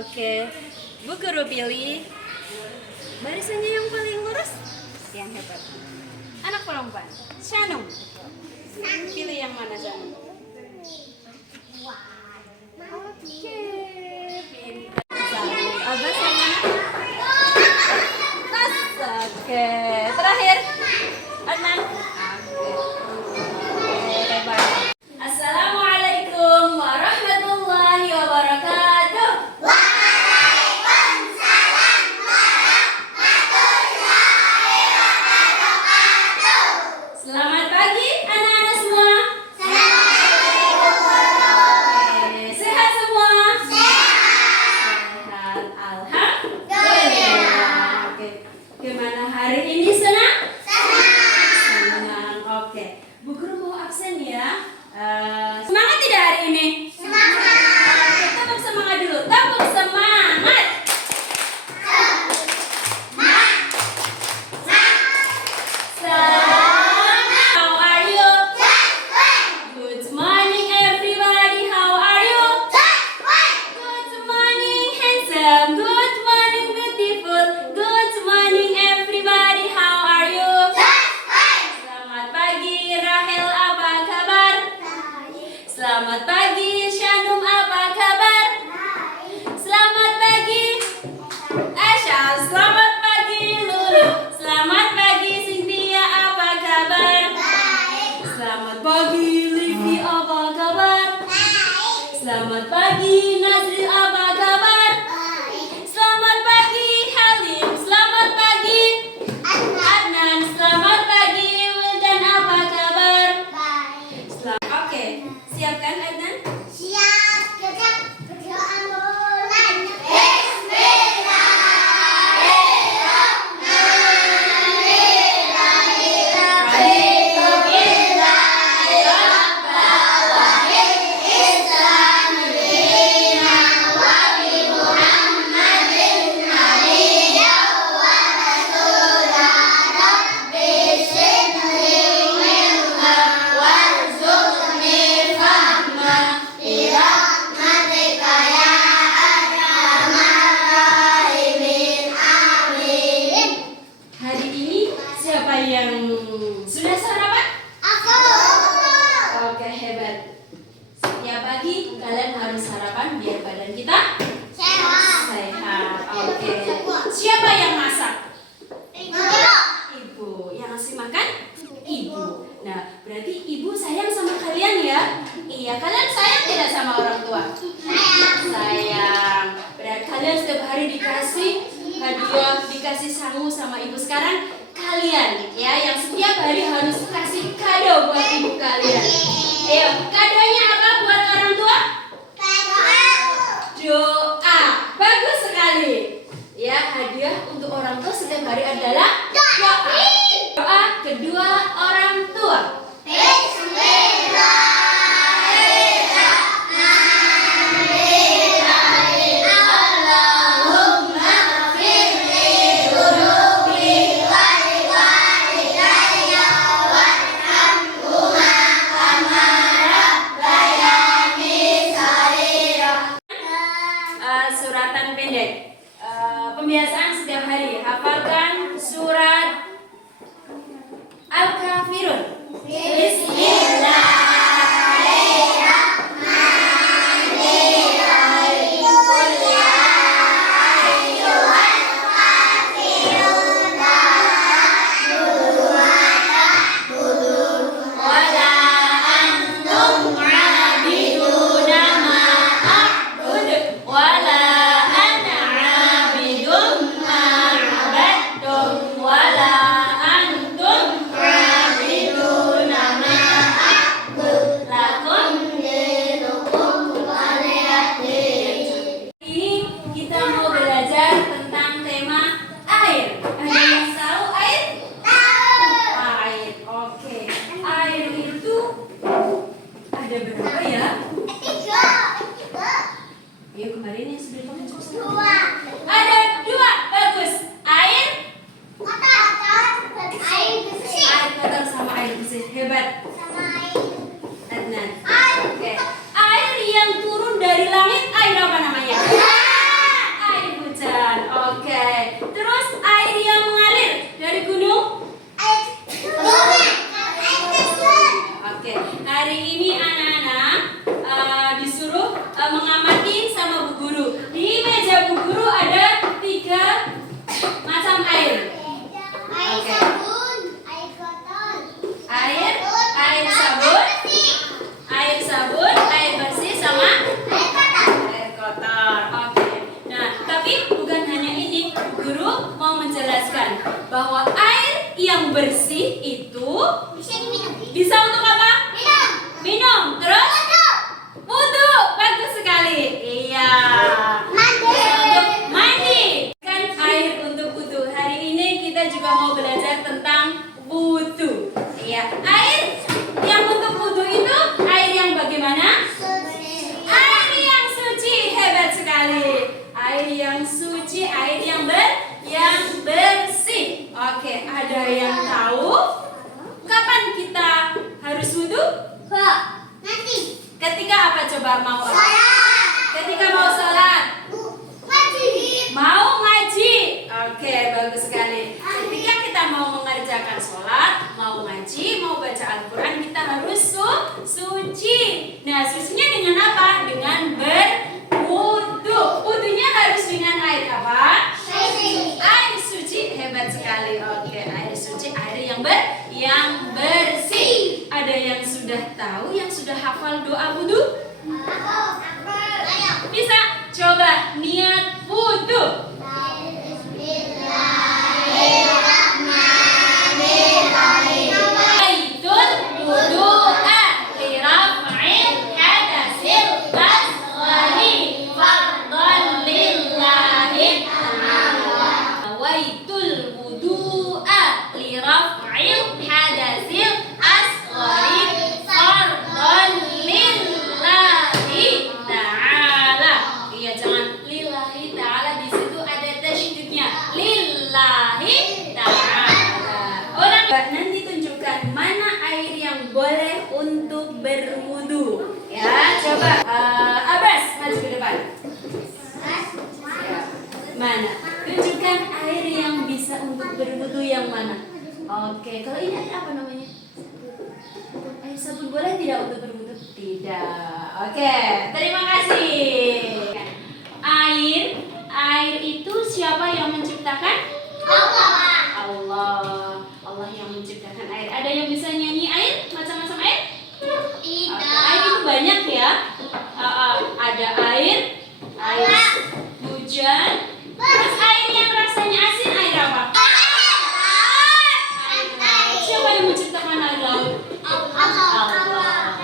Oke, Bu Guru pilih barisannya yang paling lurus, yang hebat. Anak perempuan, Shanum. Pilih yang mana, Shanum? Oke, pintar. Abas yang mana? Tas. Oke, terakhir. Adnan. Oke, baik. Assalamualaikum warahmatullahi wabarakatuh. Selamat pagi anak-anak semua. Oke, sehat semua? Sehat, alhamdulillah. Oke, gimana hari ini, senang? Senang. Oke, Bu Guru mau absen ya. Semangat tidak hari ini? Semangat. Oke, tepuk semangat dulu. Tepuk semangat. How are you? Good morning everybody. How are you? Good morning handsome. Good morning beautiful. Good morning everybody. How are you? Selamat pagi Rahel, apa kabar? Selamat pagi Shanum, apa kabar? Selamat pagi Asha. Selamat pagi Lulu. Selamat pagi Cynthia, apa kabar? Selamat pagi Livi, apa kabar? Selamat pagi Nazril, apa kabar? Selamat pagi Halim. Selamat pagi Adnan. Selamat pagi Wildan, apa kabar? Oke, siap kan Adnan? Hari ini siapa yang sudah sarapan? Oke, hebat. Setiap pagi kalian harus sarapan biar badan kita sehat. Oke. Siapa yang masak? Ibu. Yang ngasih makan? Ibu. Nah, berarti ibu sayang sama kalian ya? Iya, kalian sayang tidak sama orang tua? Sayang. Berarti kalian setiap hari dikasih hadiah, dikasih sangu sama ibu. Sekarang kalian ya yang setiap hari harus kasih kado buat ibu kalian. Ayo, kadonya apa buat orang tua? Doa. Bagus sekali. Ya, hadiah untuk orang tua setiap hari adalah doa. Doa kedua orang tua. Suratan pendek. Pembiasaan setiap hari. Hafalkan surat Al-Kafirun. Wala antum abiduna ma Oke. Terus air yang mengalir dari gunung? Oke. Hari ini anak-anak disuruh mengamati sama Bu Guru. Di meja Bu Guru ada 3 macam air. Oke. Air sabun, air bersih sama air kotor. Oke. Nah, tapi bukan hanya ini, Guru mau menjelaskan bahwa air yang bersih itu bisa untuk apa? Minum. Terus? Wudu. Bagus sekali. Iya. Untuk mandi. Kan air untuk wudu. Hari ini kita juga mau belajar tentang wudu. Iya. Air yang untuk wudu itu air yang bagaimana? Air yang suci. Hebat sekali. Air yang suci, air yang bersih. Oke, ada yang tahu kapan kita harus wudu? Ketika apa coba mau? Ketika mau sholat. Mau ngaji. Oke, bagus sekali. Ketika kita mau mengerjakan sholat, mau ngaji, mau baca Al-Quran, kita harus suci. Nah, sucinya dengan apa? Dengan berwudu. Wudunya harus dengan air apa? Air suci. Hebat sekali. Oke, air suci, air yang bersih. Ada yang sudah tahu, yang sudah hafal doa wudu? Bisa? Coba niat wudu. Baitul wudu'a li raf'il hadatsil asghari fardhan lillahi ta'ala. Baitul wudu'a li raf'il hadatsil asghari fardhan lillahi ta'ala. Iya, jangan lillahi ta'ala, di situ ada tasydidnya. Lillahi ta'ala. Orang nanti tunjukkan mana air yang boleh untuk berwudu. Ya, coba Abbas maju ke depan. Ya. Mana? Tunjukkan air yang bisa untuk berwudu yang mana? Oke, kalau ini air apa namanya? Air sabun boleh tidak untuk berwudu? Tidak. Oke, terima kasih. Air itu siapa yang menciptakan? Allah yang menciptakan air. Ada yang bisa nyanyi air? Macam-macam air? Air itu banyak ya. Ada air hujan. Terus air yang rasanya asin, air apa? Air laut. Siapa yang menciptakan air laut? Allah.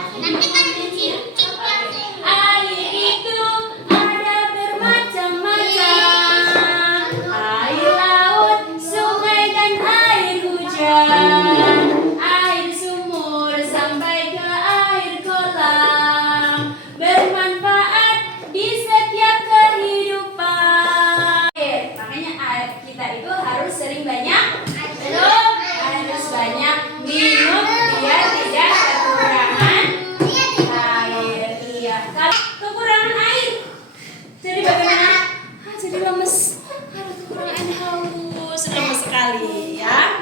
Air itu ada bermacam-macam. Air laut, sungai dan air hujan. Air sumur sampai ke air kolam. Bermanfaat di setiap kehidupan. Makanya air kita itu harus sering banyak minum, harus banyak minum biar tidak kekurangan air. Iya. Kalau kekurangan air, jadi bagaimana? Jadi lemes. Kalau kekurangan air haus, lemes sekali ya.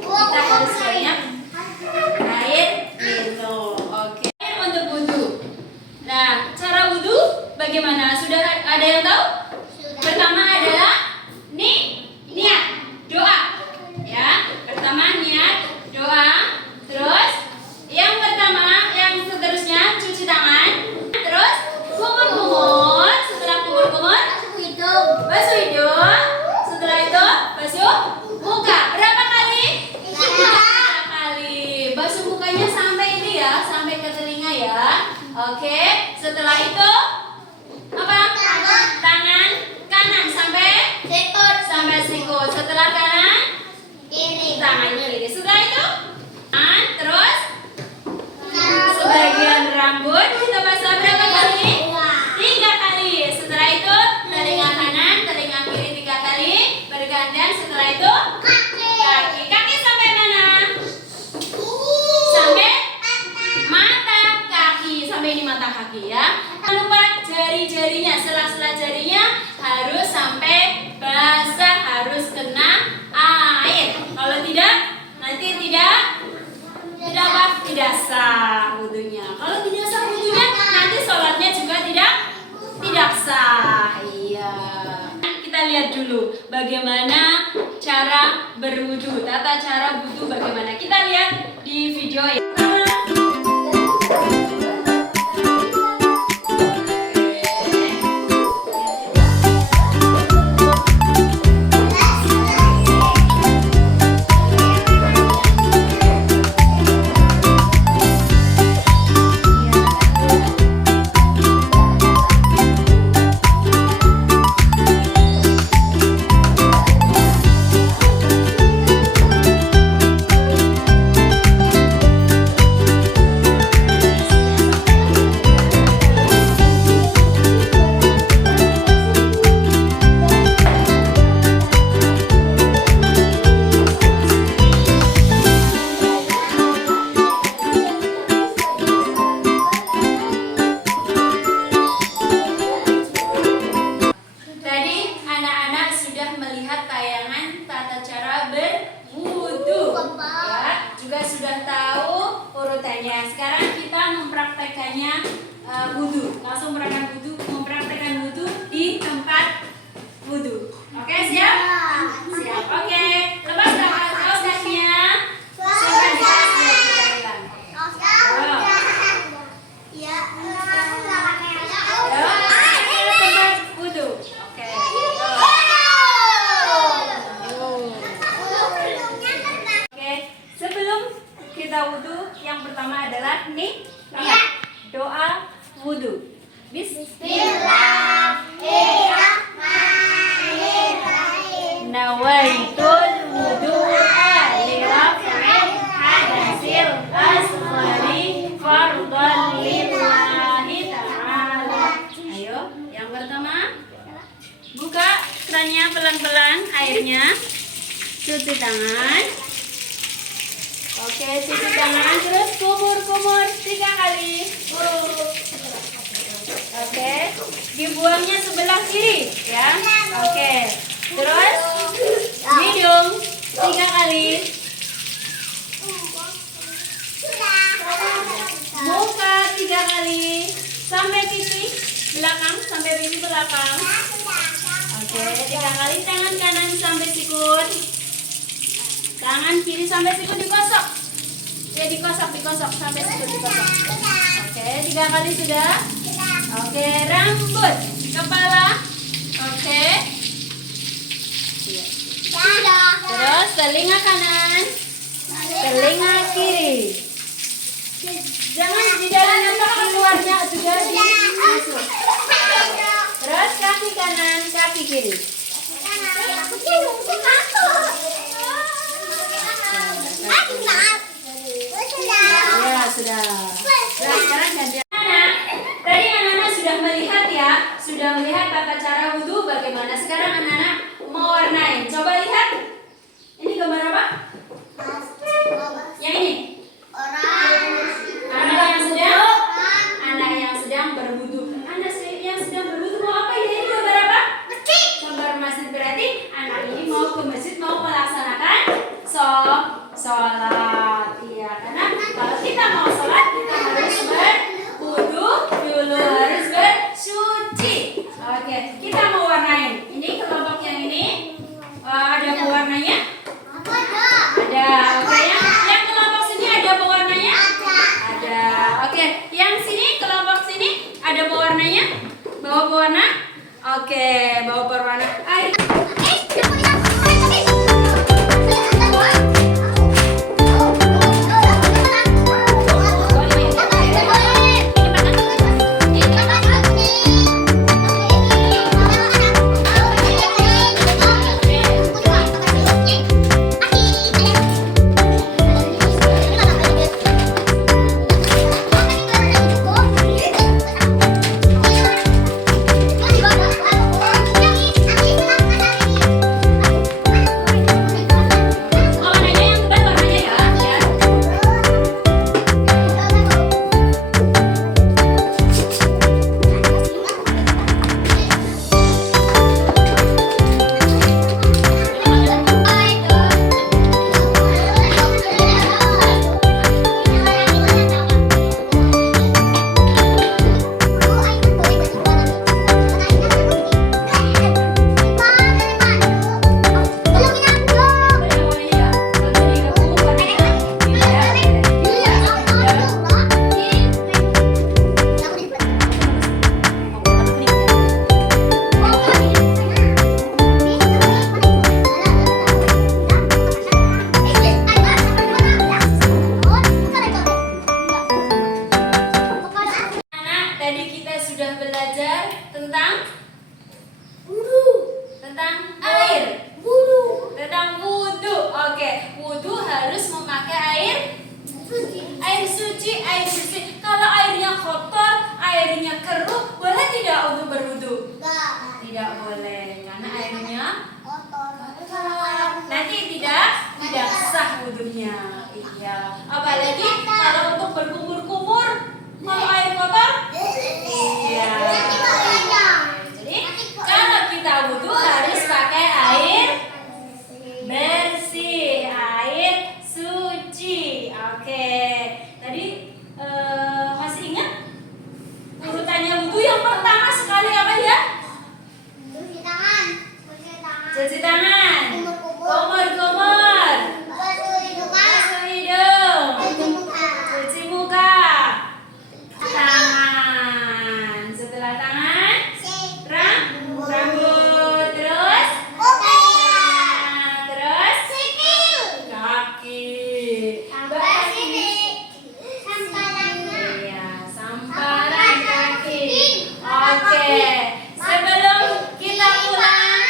Kita harus banyak air minum. Oke. Air untuk wudu. Nah, cara wudu bagaimana? Sudah ada yang tahu? Pertama adalah niat doa. Ya, pertama niat doa. Terus yang pertama, yang seterusnya cuci tangan. Terus kumur-kumur. Setelah kumur-kumur, basuh hidung. Setelah itu basuh muka. Berapa kali? 3 kali. bagaimana cara berwudu, tata cara wudu bagaimana. Kita lihat di video ya. Sekarang kita mempraktekannya wudu. Langsung mempraktekkan wudu di tempat wudu. Oke, siap? Siap. Oke. Lepas kaos kakinya. Siapkan di tas biar tempat wudu. Oke. Oke, sebelum kita wudu, yang pertama adalah nih doa wudu. Bismillahirrahmanirrahim. Nawaitul wudu'a li raf'il hadasil asghari fardhan lillahi ta'ala. Ayo, yang pertama buka kerannya pelan-pelan airnya. Cuci tangan. Oke, cuci tangan, terus kumur 3 kali. Oke, dibuangnya sebelah kiri ya. Oke, terus hidung 3 kali. Muka 3 kali. Sampai pipi belakang. Oke, 3 kali. Tangan kanan sampai sikut. Tangan kiri sampai sikut digosok. Ya, digosok sampai sikut digosok. Oke, 3 kali sudah. Oke, rambut, kepala. Oke. Terus telinga kanan, telinga kiri. Jangan di dalamnya tapi keluarnya juga dimasuk. Terus kaki kanan, kaki kiri. Ya, sudah. Nah, sekarang gantian. Tadi anak-anak sudah melihat tata cara wudu bagaimana. Sekarang anak-anak mau warnain. Coba lihat. Ini gambar apa? Yang ini. Anak yang sedang berwudu. Anak yang sedang berwudu mau apa ini? Ini gambar apa? Gambar masjid. Berarti anak ini mau ke masjid, mau melaksanakan sholat. Iya, karena kalau kita mau sholat air? Wudu. Tentang wudu. Oke, wudu harus memakai air suci, air bersih. Kalau airnya kotor, airnya keruh, boleh tidak untuk berwudu? Tidak boleh, karena airnya kotor. Nanti tidak sah wudunya. Iya. Apalagi kalau untuk berkumur-kumur, kalau air kotor? Iya. Jadi kalau kita wudu harus pakai air bersih, air suci. Oke. Tadi masih ingat urutannya wudu yang pertama sekali apa ya? Cuci tangan. Kumur-kumur. Basuh hidung. Cuci muka. Tangan. Setelah tangan, rambut. Terus terus kaki. Iya, samparan kaki. Oke. Sebelum kita pulang,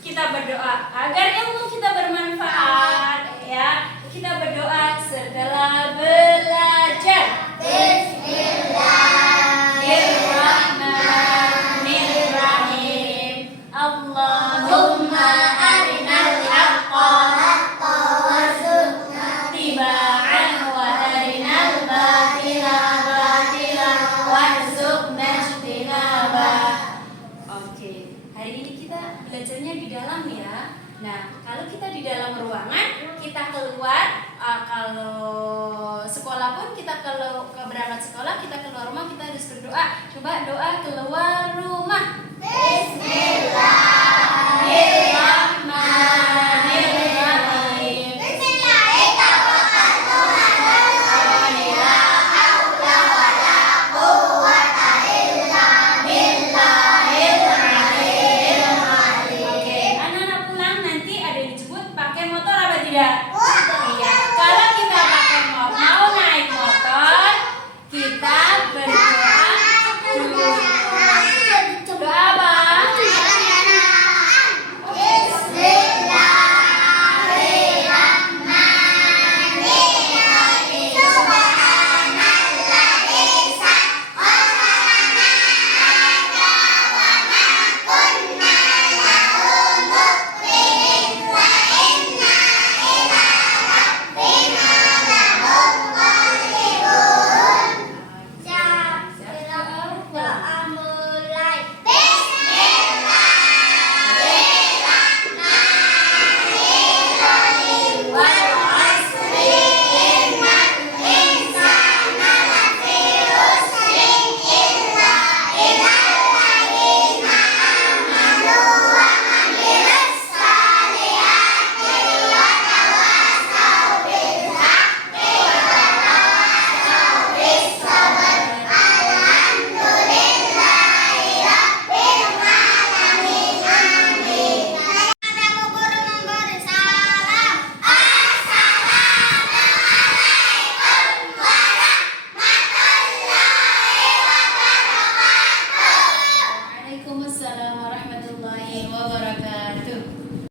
kita berdoa agar ilmu kita bermanfaat, ya. Kita berdoa setelah belajar. Bismillahirrahmanirrahim. Allahumma arinal haqqa warzuqna ittiba'ah wa arinal batila batilan warzuqna ijtinabah. Oke, hari ini kita belajarnya di dalam ya. Nah, kalau kita di dalam ruangan, kita keluar. Kalau sekolah pun kita kalau berangkat sekolah, kita keluar rumah, kita harus berdoa. Coba doa keluar rumah. Bismillahirrahmanirrahim. Oke, anak-anak pulang nanti ada yang dijemput pakai motor apa tidak?